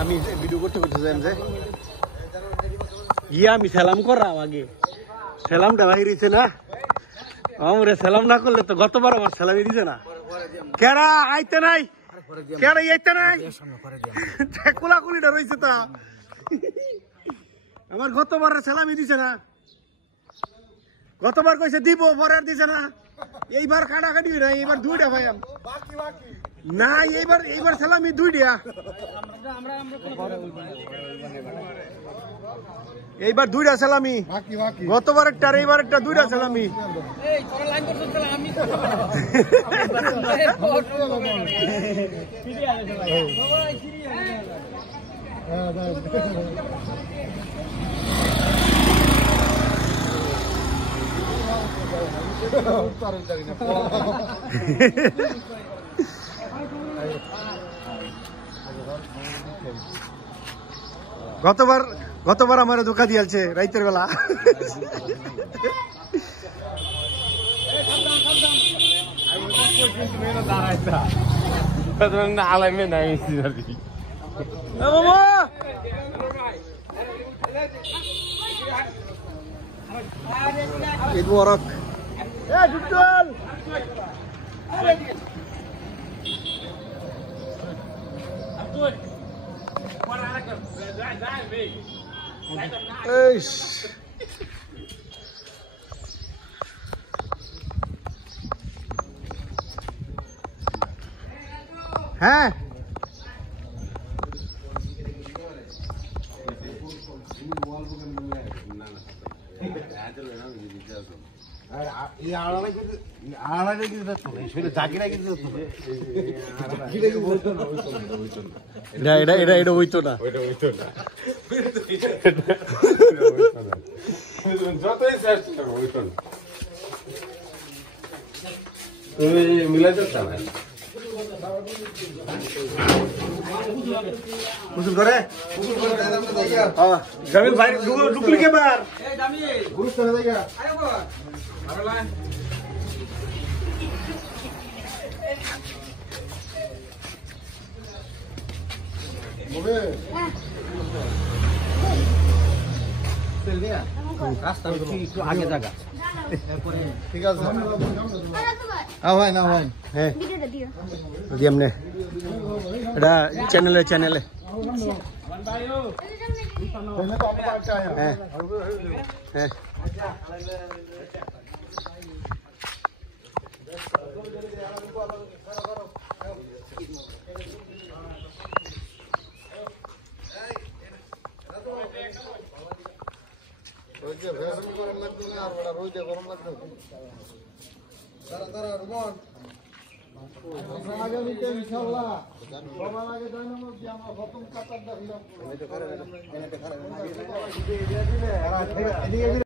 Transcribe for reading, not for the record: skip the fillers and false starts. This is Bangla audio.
আমি ভিডিও করতে করতেছিলাম যে গিয়ে আমি সালাম করাম আগে সালামটা বাইরেছে না আমরে সালাম না করলে তো গতবার আমার সালামই দিছে না কেডা আইতে নাই কেডা আইতে নাই কোলাকুলিটা রয়েছে তা আমার গতবারের সালামই দিছে না গতবার কইছে দিব পরের দিছে না এইবার কাটাকাটি না এইবার দুইটা ভাই না এইবার সালামি দুইটা এইবার দুইটা সালামি গতবার একটা আর এইবার একটা দুইটা সালামি গতবার আমার ধোকা দিয়েছে রাইতের বেলা আলামে নাই ঈদ মোবারক হ্যাঁ এটা হইতো না গোসল করে জামিল ভাই ঢুকলি কে বার গুরুস্থানে জায়গা রাস্তার একটু আগে জায়গা ঠিক আছে ভাই না ভাই হ্যাঁ দিয়াম নে এটা চ্যানেলে হ্যাঁ হ্যাঁ গরম লাগতো না আর ওটা রোদে গরম লাগতো তারা রুমন আগামীতে ইনশাআল্লাহ সবার আগে জানাবো যে আমরা প্রথম কাতারটা দিলাম